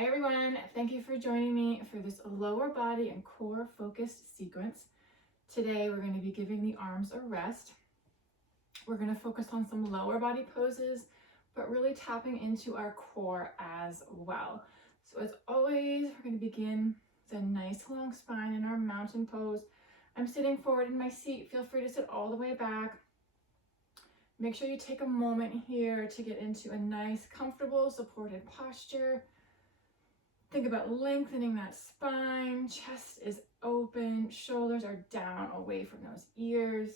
Hi everyone, thank you for joining me for this lower body and core focused sequence. Today we're going to be giving the arms a rest. We're going to focus on some lower body poses, but really tapping into our core as well. So as always, we're going to begin with a nice long spine in our mountain pose. I'm sitting forward in my seat. Feel free to sit all the way back. Make sure you take a moment here to get into a nice, comfortable, supported posture. Think about lengthening that spine, chest is open, shoulders are down away from those ears.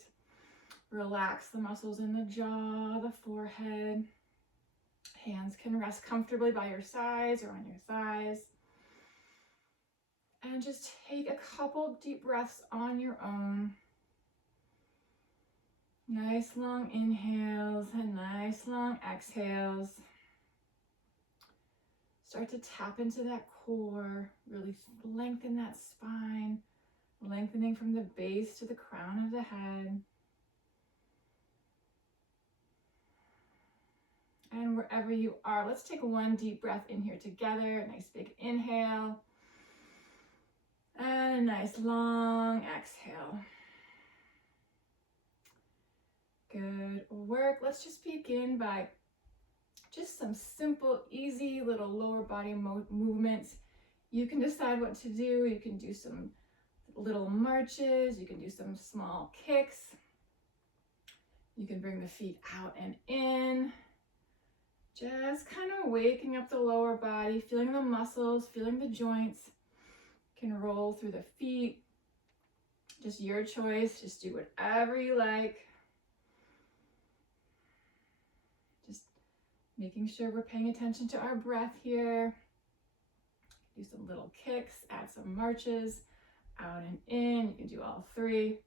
Relax the muscles in the jaw, the forehead. Hands can rest comfortably by your sides or on your thighs. And just take a couple deep breaths on your own. Nice long inhales and nice long exhales. Start to tap into that core, really lengthen that spine, lengthening from the base to the crown of the head. And wherever you are, let's take one deep breath in here together. A nice big inhale. And a nice long exhale. Good work. Let's just begin by just some simple, easy little lower body movements. You can decide what to do. You can do some little marches. You can do some small kicks. You can bring the feet out and in. Just kind of waking up the lower body, feeling the muscles, feeling the joints. You can roll through the feet. Just your choice. Just do whatever you like. Making sure we're paying attention to our breath here. Do some little kicks, add some marches, out and in. You can do all three.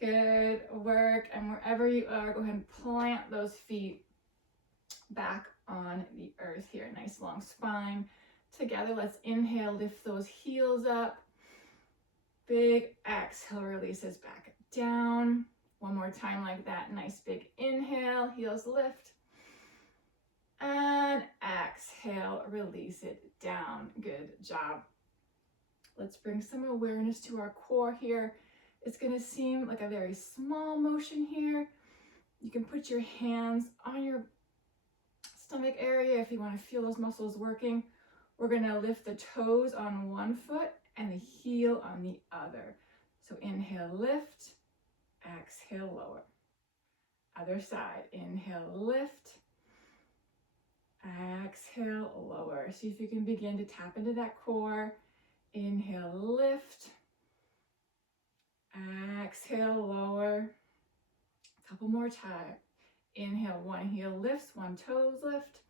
Good work. And wherever you are, go ahead and plant those feet back on the earth here. Nice long spine. Together, let's inhale, lift those heels up. Big exhale, releases back down. One more time like that. Nice big inhale, heels lift. And exhale, release it down. Good job. Let's bring some awareness to our core here. It's going to seem like a very small motion here. You can put your hands on your stomach area if you want to feel those muscles working. We're going to lift the toes on one foot and the heel on the other. So inhale, lift. Exhale, lower. Other side. Inhale, lift. Exhale, lower. See if you can begin to tap into that core. Inhale, lift. Exhale, lower. A couple more times. Inhale, one heel lifts, one toes lift.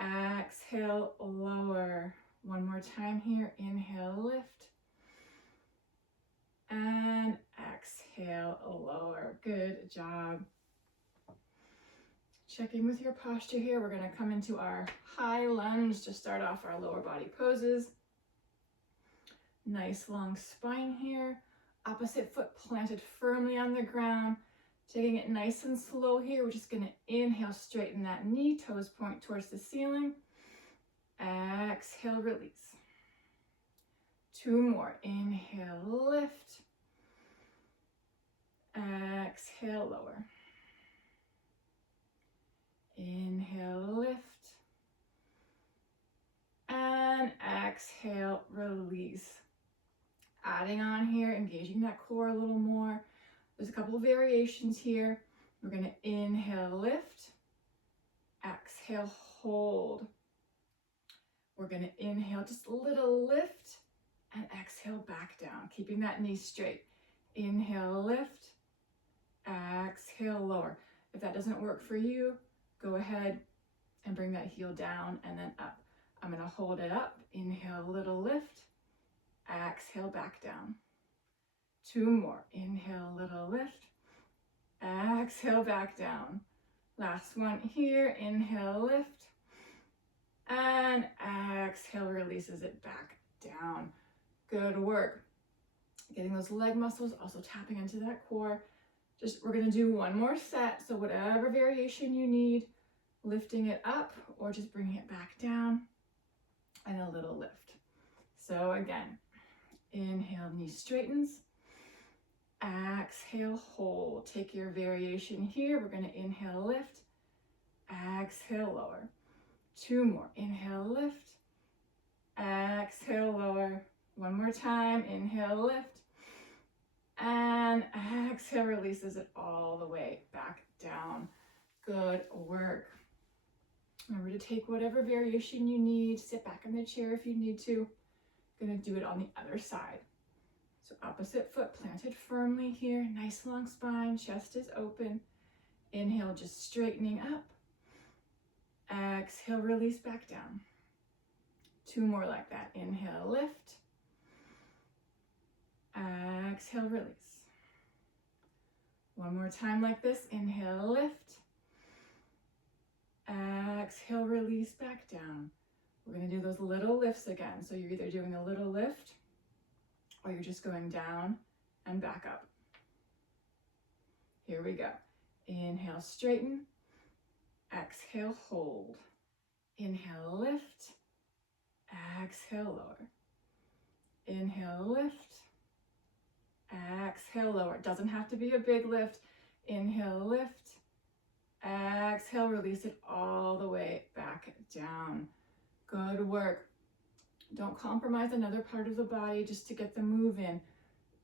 Exhale, lower. One more time here. Inhale, lift. And exhale, lower. Good job. Checking with your posture here. We're going to come into our high lunge to start off our lower body poses. Nice long spine here. Opposite foot planted firmly on the ground. Taking it nice and slow here. We're just going to inhale, straighten that knee, toes point towards the ceiling. Exhale, release. Two more. Inhale, lift. Exhale, lower. Inhale, lift. And exhale, release. Adding on here, engaging that core a little more. There's a couple of variations here. We're going to inhale, lift. Exhale, hold. We're going to inhale, just a little lift. And exhale, back down. Keeping that knee straight. Inhale, lift. Exhale, lower. If that doesn't work for you, go ahead and bring that heel down and then up. I'm going to hold it up. Inhale, little lift. Exhale, back down. Two more. Inhale, little lift. Exhale, back down. Last one here. Inhale, lift. And exhale, releases it back down. Good work. Getting those leg muscles, also tapping into that core. We're going to do one more set. So whatever variation you need, lifting it up or just bringing it back down, and a little lift. So again, inhale, knee straightens. Exhale, hold. Take your variation here. We're going to inhale, lift. Exhale, lower. 2 more. Inhale, lift. Exhale, lower. 1 more time. Inhale, lift. And exhale, releases it all the way back down. Good work. Remember to take whatever variation you need. Sit back in the chair if you need to. Going to do it on the other side. So opposite foot planted firmly here. Nice long spine. Chest is open. Inhale, just straightening up. Exhale, release back down. 2 more like that. Inhale, lift. Exhale, release. 1 more time like this. Inhale, lift. Exhale, release back down. We're going to do those little lifts again. So you're either doing a little lift or you're just going down and back up. Here we go. Inhale, straighten. Exhale, hold. Inhale, lift. Exhale, lower. Inhale, lift. Exhale, lower. It doesn't have to be a big lift. Inhale, lift. Exhale, release it all the way back down. Good work. Don't compromise another part of the body just to get the move in.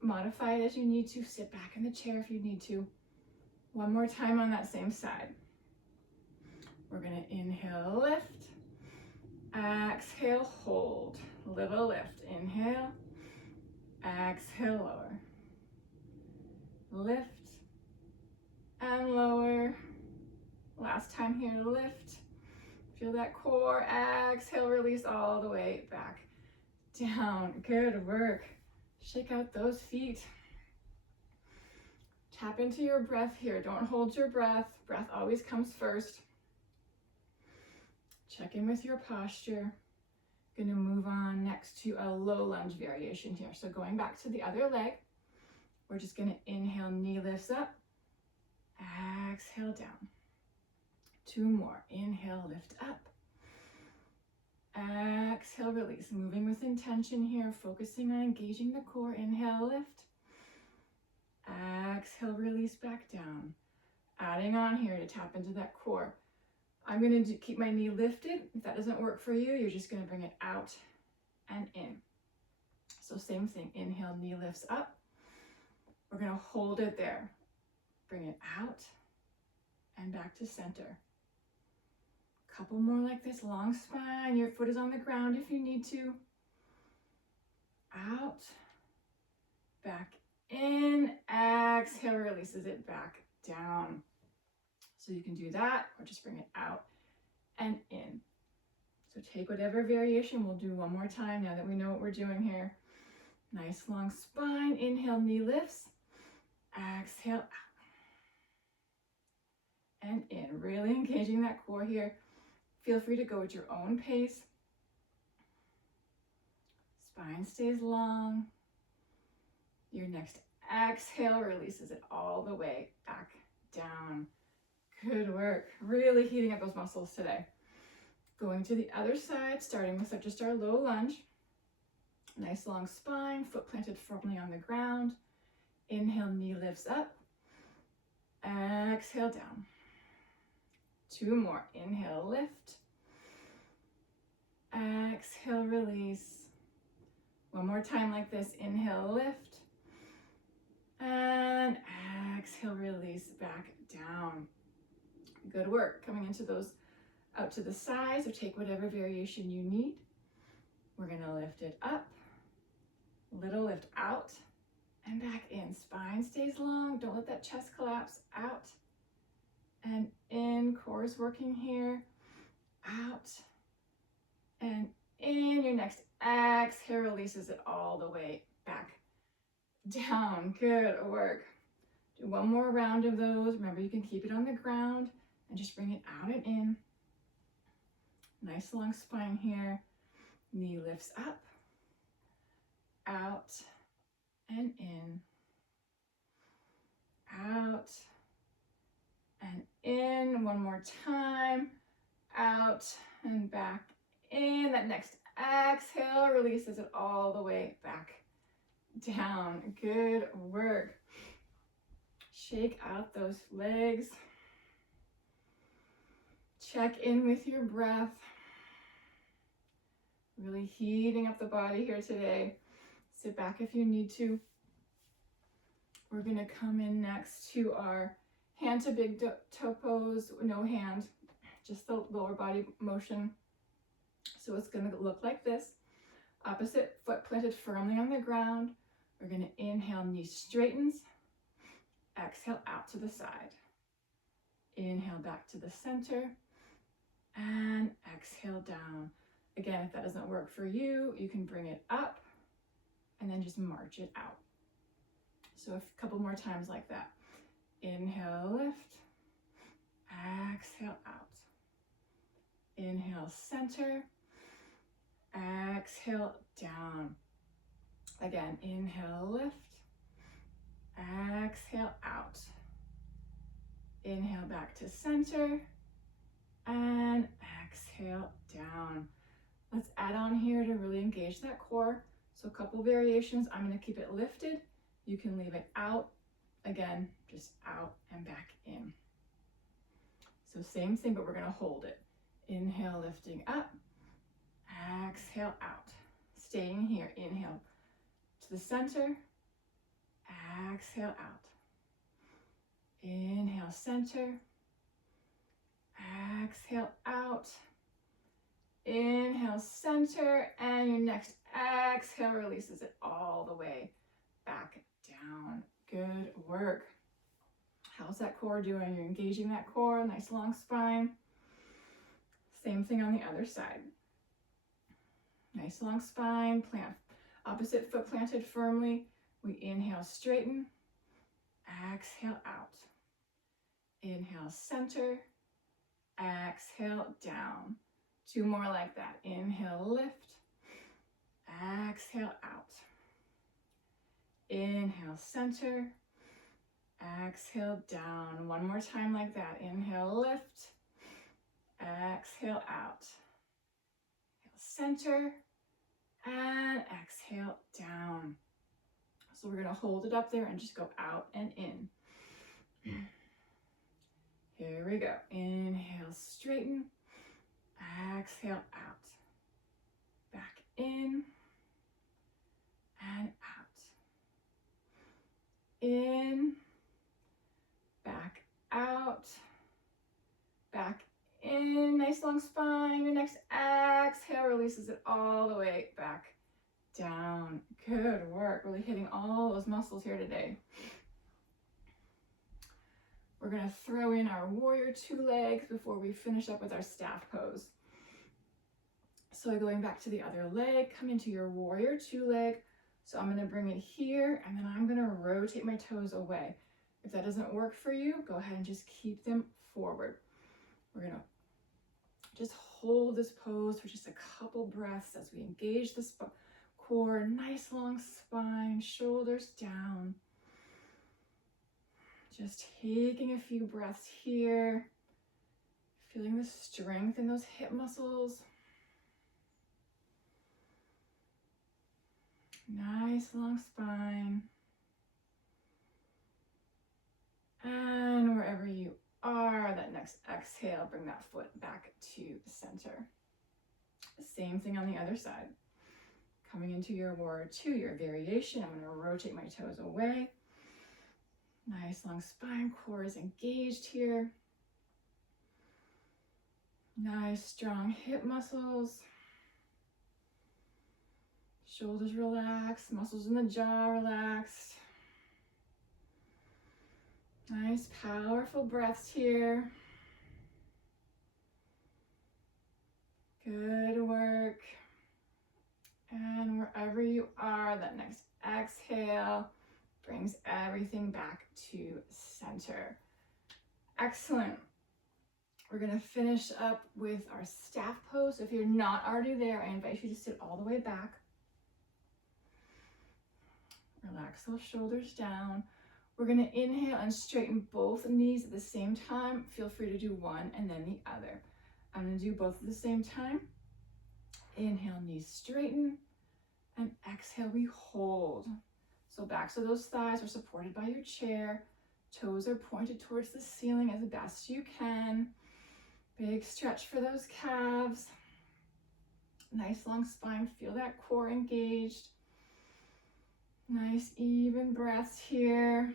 Modify it as you need to. Sit back in the chair if you need to. 1 more time on that same side. We're going to inhale, lift. Exhale, hold. Little lift. Inhale. Exhale, lower. Lift and lower. Last time here, lift. Feel that core. Exhale, release all the way back down. Good work. Shake out those feet. Tap into your breath here. Don't hold your breath. Breath always comes first. Check in with your posture. Going to move on next to a low lunge variation here. So going back to the other leg, we're just going to inhale, knee lifts up. Exhale, down. 2 more. Inhale, lift up. Exhale, release. Moving with intention here, focusing on engaging the core. Inhale, lift. Exhale, release back down. Adding on here to tap into that core. I'm going to keep my knee lifted. If that doesn't work for you, you're just going to bring it out and in. So same thing. Inhale, knee lifts up. We're going to hold it there. Bring it out and back to center. Couple more like this. Long spine. Your foot is on the ground if you need to. Out. Back in. Exhale, releases it back down. So you can do that or just bring it out and in. So take whatever variation. We'll do 1 more time now that we know what we're doing here. Nice long spine. Inhale, knee lifts. Exhale, out. And in. Really engaging that core here. Feel free to go at your own pace. Spine stays long. Your next exhale releases it all the way back down. Good work. Really heating up those muscles today. Going to the other side, starting with just our low lunge. Nice long spine, foot planted firmly on the ground. Inhale, knee lifts up. Exhale, down. 2 more. Inhale, lift. Exhale, release. 1 more time like this. Inhale, lift. And exhale, release back down. Good work. Coming into those out to the side. So take whatever variation you need. We're going to lift it up. Little lift out and back in. Spine stays long. Don't let that chest collapse. Out and in. Core is working here. Out and in. Your next exhale releases it all the way back down. Good work. Do 1 more round of those. Remember, you can keep it on the ground and just bring it out and in. Nice long spine here. Knee lifts up, out and in, out and in. 1 more time. out and back in. That next exhale releases it all the way back down. Good work. Shake out those legs. Check in with your breath. Really heating up the body here today. Sit back if you need to. We're going to come in next to our hand to big toe pose, no hand, just the lower body motion. So it's going to look like this. Opposite foot planted firmly on the ground. We're going to inhale, knee straightens. Exhale out to the side. Inhale back to the center. And exhale down. Again, if that doesn't work for you, you can bring it up and then just march it out. So a couple more times like that. Inhale, lift. Exhale out. Inhale, center. Exhale, down. Again, inhale, lift. Exhale, out. Inhale, back to center. And exhale, down. Let's add on here to really engage that core. So a couple variations. I'm going to keep it lifted. You can leave it out. Again, just out and back in. So same thing, but we're going to hold it. Inhale, lifting up. Exhale, out. Staying here. Inhale to the center. Exhale, out. Inhale, center. Exhale, out. Inhale, center. And your next exhale releases it all the way back down. Good work. How's that core doing? You're engaging that core, nice long spine. Same thing on the other side. Nice long spine, plant, opposite foot planted firmly. We inhale, straighten. Exhale, out. Inhale, center. Exhale, down. Two more like that. Inhale, lift. Exhale, out. Inhale, center. Exhale, down. One more time like that. Inhale, lift. Exhale, out. Inhale, center. And exhale, down. So we're going to hold it up there and just go out and in. Here we go. Inhale, straighten. Exhale, out. Back in and out. In, back out, back in. Nice long spine. Your next exhale releases it all the way back down. Good work. Really hitting all those muscles here today. We're going to throw in our warrior two legs before we finish up with our staff pose. So going back to the other leg, come into your warrior two leg. So I'm going to bring it here and then I'm going to rotate my toes away. If that doesn't work for you, go ahead and just keep them forward. We're going to just hold this pose for just a couple breaths as we engage the core. Nice long spine, shoulders down. Just taking a few breaths here, feeling the strength in those hip muscles. Nice long spine. And wherever you are, that next exhale, bring that foot back to the center. Same thing on the other side. Coming into your warrior two, your variation, I'm going to rotate my toes away. Nice long spine, core is engaged here. Nice strong hip muscles. Shoulders relaxed, muscles in the jaw relaxed. Nice powerful breaths here. Good work. And wherever you are, that next exhale brings everything back to center. Excellent. We're going to finish up with our staff pose. So if you're not already there, I invite you to sit all the way back. Relax those shoulders down. We're going to inhale and straighten both knees at the same time. Feel free to do one and then the other. I'm gonna do both at the same time. Inhale, knees straighten, and exhale, we hold. So backs of those thighs are supported by your chair. Toes are pointed towards the ceiling as best you can. Big stretch for those calves. Nice long spine, feel that core engaged. Nice even breaths here.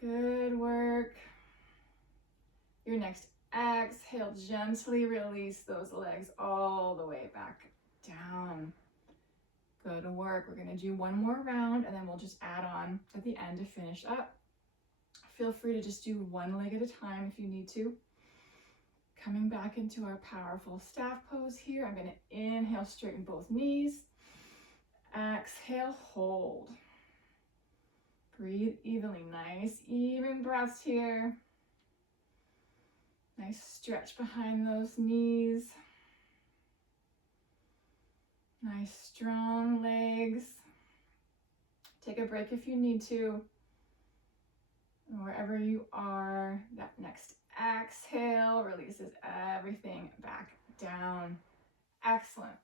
Good work. Your next exhale, gently release those legs all the way back down. Good work. We're gonna do one more round and then we'll just add on at the end to finish up. Feel free to just do one leg at a time if you need to. Coming back into our powerful staff pose here. I'm gonna inhale, straighten both knees. Exhale, hold. Breathe evenly, nice even breaths here. Nice stretch behind those knees. Nice strong legs. Take a break if you need to. And wherever you are, that next exhale releases everything back down. Excellent.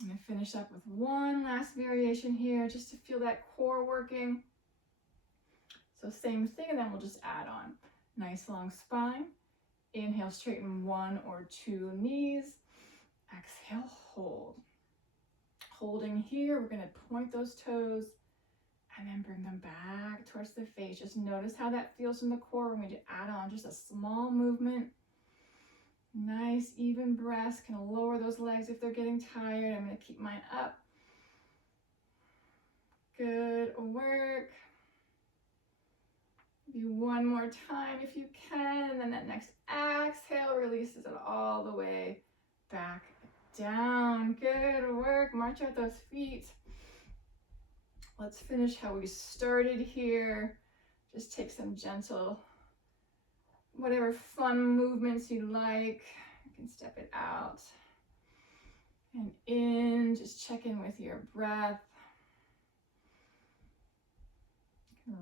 I'm going to finish up with one last variation here just to feel that core working. So same thing, and then we'll just add on. Nice long spine. Inhale, straighten one or two knees. Exhale, hold. Holding here, we're going to point those toes and then bring them back towards the face. Just notice how that feels in the core. We're going to add on just a small movement. Nice even breaths. Kind of lower those legs if they're getting tired. I'm going to keep mine up. Good work. Do one more time if you can, and then that next exhale releases it all the way back down. Good work. March out those feet. Let's finish how we started here. Just take some gentle, whatever fun movements you like. You can step it out and in. Just check in with your breath.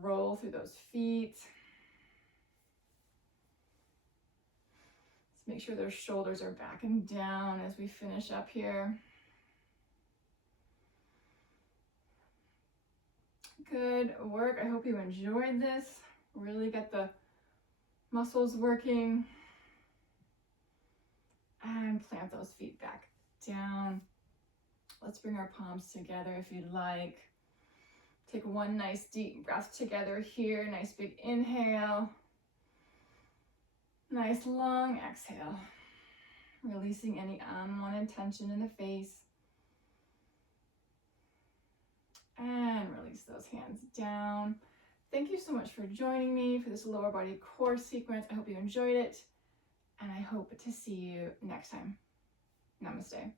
Roll through those feet. Let's make sure those shoulders are back and down as we finish up here. Good work. I hope you enjoyed this. Really get the muscles working. And plant those feet back down. Let's bring our palms together if you'd like. Take one nice deep breath together here. Nice big inhale. Nice long exhale. Releasing any unwanted tension in the face. And release those hands down. Thank you so much for joining me for this lower body core sequence. I hope you enjoyed it. And I hope to see you next time. Namaste.